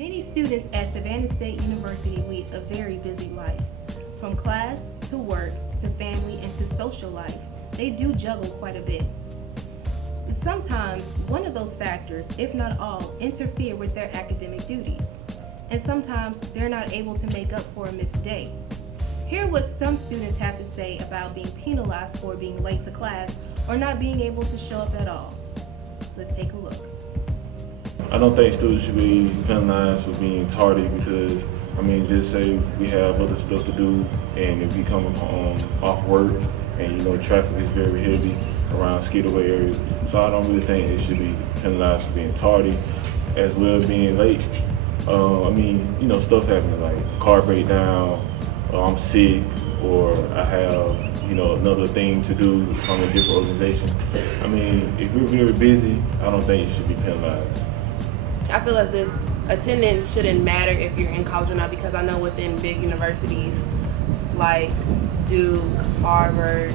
Many students at Savannah State University lead a very busy life. From class to work to family and to social life, they do juggle quite a bit. Sometimes one of those factors, if not all, interfere with their academic duties. And sometimes they're not able to make up for a missed day. Hear what some students have to say about being penalized for being late to class or not being able to show up at all. Let's take a look. I don't think students should be penalized for being tardy because, just say we have other stuff to do, and if you come off work and traffic is very heavy around Skidaway area, so I don't really think they should be penalized for being tardy as well as being late. Stuff happens like car breakdown, or I'm sick, or I have another thing to do from a different organization. If you're very busy, I don't think you should be penalized. I feel as if attendance shouldn't matter if you're in college or not, because I know within big universities like Duke, Harvard,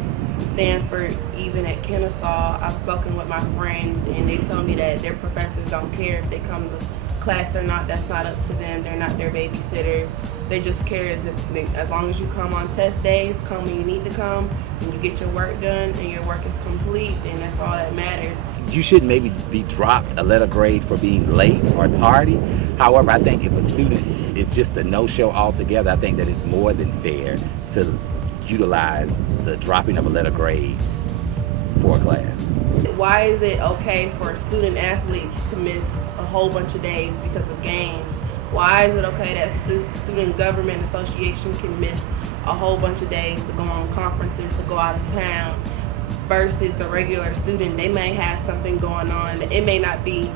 Stanford, even at Kennesaw, I've spoken with my friends and they tell me that their professors don't care if they come to class or not. That's not up to them. They're not their babysitters. They just care as long as you come on test days, come when you need to come, and you get your work done and your work is complete, then that's all that matters. You shouldn't maybe be dropped a letter grade for being late or tardy. However, I think if a student is just a no-show altogether, I think that it's more than fair to utilize the dropping of a letter grade for a class. Why is it okay for student athletes to miss a whole bunch of days because of games? Why is it okay that Student Government Association can miss a whole bunch of days to go on conferences, to go out of town, versus the regular student? They may have something going on. It may not be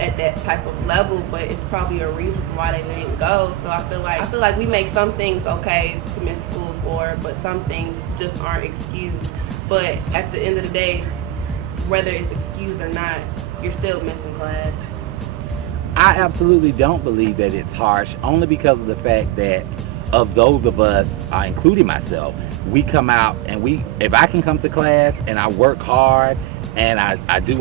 at that type of level, but it's probably a reason why they didn't go. So I feel like we make some things okay to miss school for, but some things just aren't excused. But at the end of the day, whether it's excused or not, you're still missing class. I absolutely don't believe that it's harsh, only because of the fact that of those of us, including myself, we come out and if I can come to class and I work hard and I do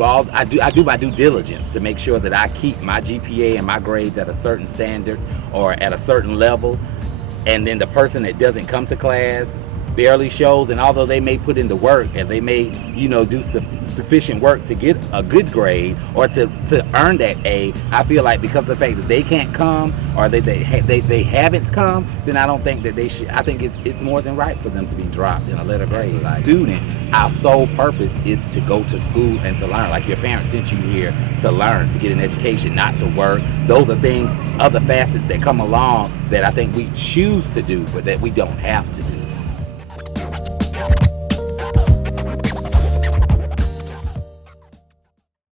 my due diligence to make sure that I keep my GPA and my grades at a certain standard or at a certain level, and then the person that doesn't come to class barely shows, and although they may put in the work and they may do sufficient work to get a good grade or to earn that A, I feel like because of the fact that they can't come or they haven't come, then I don't think that they should. I think it's more than right for them to be dropped in a letter grade. As a student, our sole purpose is to go to school and to learn. Like your parents sent you here to learn, to get an education, not to work. Those are things, other facets that come along that I think we choose to do, but that we don't have to do.